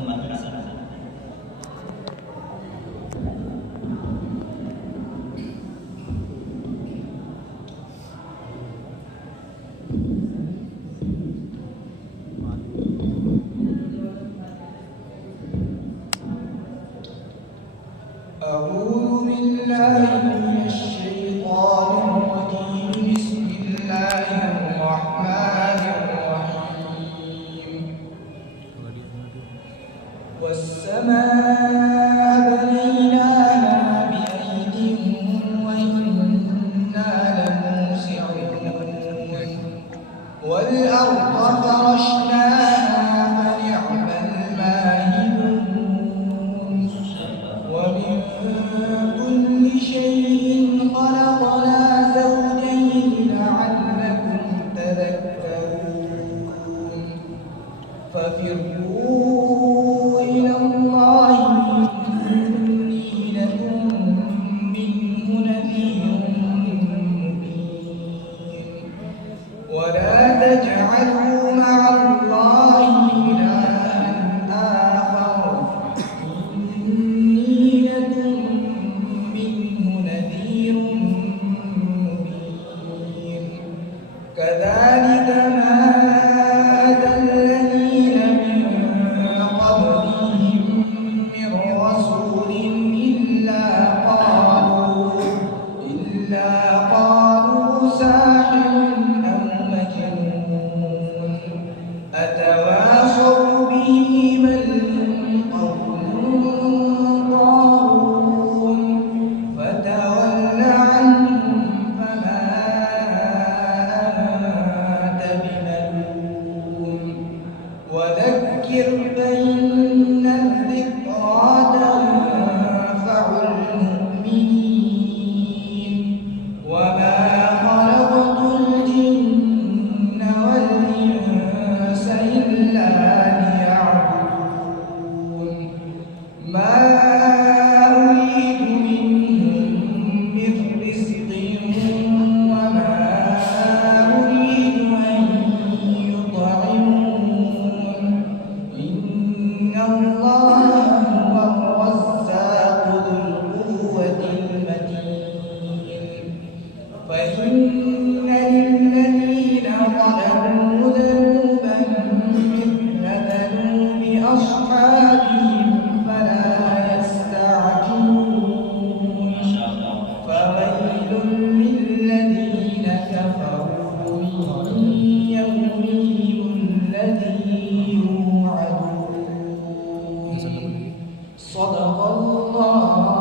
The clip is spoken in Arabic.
Muhammad Hasan. أعوذ بالله من الشيطان الرجيم. بسم الله الرحمن الرحيم. والسماء بنيناها بأيد وإنا لموسعون والأرض فرشناها فنعم الماهدون ومن كل شيء خلقنا زوجين لعلكم تذكرون ففروا إلى الله إني لكم منه نذير مبين ولا تجعلوا مع الله إلها آخر إني لكم منه نذير مبين كذلك ما أتى الذين من قبلهم من رسول إلا قالوا ساحر أو مجنون أتواصوا به بل هم قوم طاغون فتول عنهم فما أنت بملوم وذكر فإن الذكرى تنفع المؤمنين وما خلقت الجن والإنس إلا ليعبدون ما أريد منهم من رزق وما أريد أن يطعمون إن الله هو الرزاق ذو القوة المتين فإن للذين ظلموا ذنوبا مثل ذنوب أصحابهم فلا يستعجلون فويل للذين كفروا من يومهم الذي يوعدون صدق الله